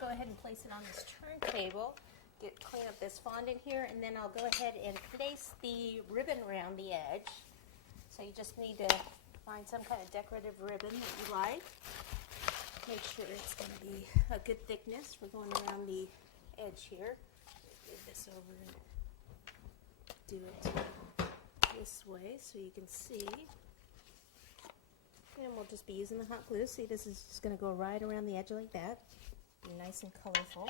go ahead and place it on this turntable, clean up this fondant here, and then I'll go ahead and place the ribbon around the edge. So you just need to find some kind of decorative ribbon that you like. Make sure it's going to be a good thickness. We're going around the edge here. Move this over and do it this way so you can see. And we'll just be using the hot glue. See, this is just going to go right around the edge like that. Be nice and colorful.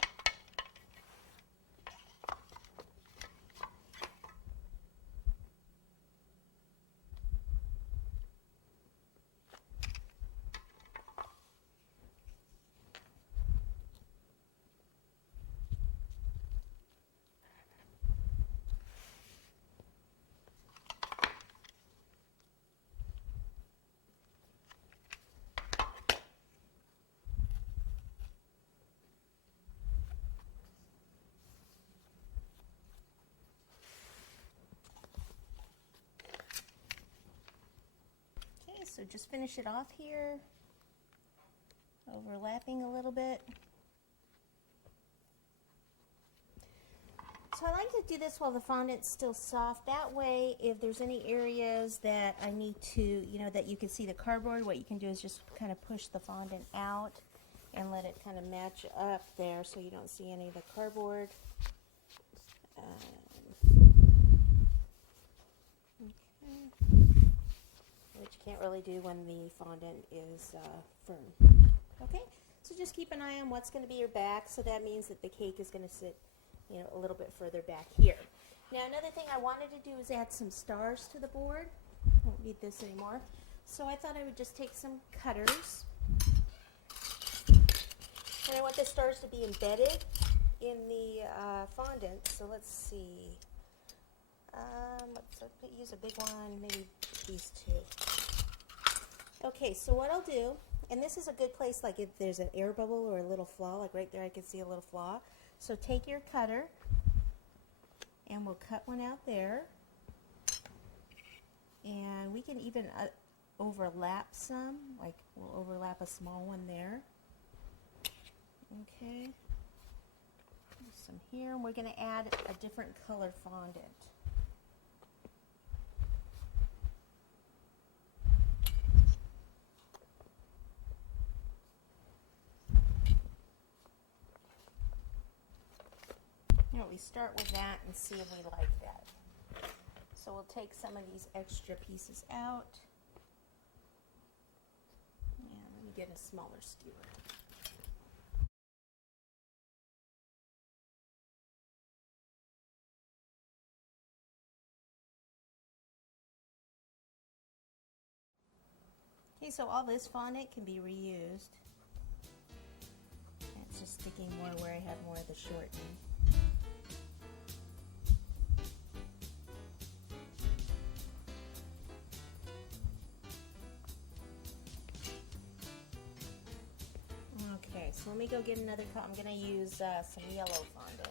So just finish it off here, overlapping a little bit. So I like to do this while the fondant's still soft. That way, if there's any areas that I need to, that you can see the cardboard, what you can do is just kind of push the fondant out and let it kind of match up there so you don't see any of the cardboard. Which you can't really do when the fondant is firm. Okay, so just keep an eye on what's going to be your back. So that means that the cake is going to sit, a little bit further back here. Now another thing I wanted to do is add some stars to the board. I don't need this anymore. So I thought I would just take some cutters. And I want the stars to be embedded in the fondant. So let's see. Let's use a big one, maybe these two. Okay, so what I'll do, and this is a good place, like if there's an air bubble or a little flaw, like right there I can see a little flaw. So take your cutter, and we'll cut one out there. And we can even overlap some, like we'll overlap a small one there. Okay, some here, and we're going to add a different color fondant. We start with that and see if we like that. So we'll take some of these extra pieces out. And let me get a smaller skewer. Okay, so all this fondant can be reused. And it's just sticking more where I have more of the shortening. So let me go get another color. I'm going to use some yellow fondant.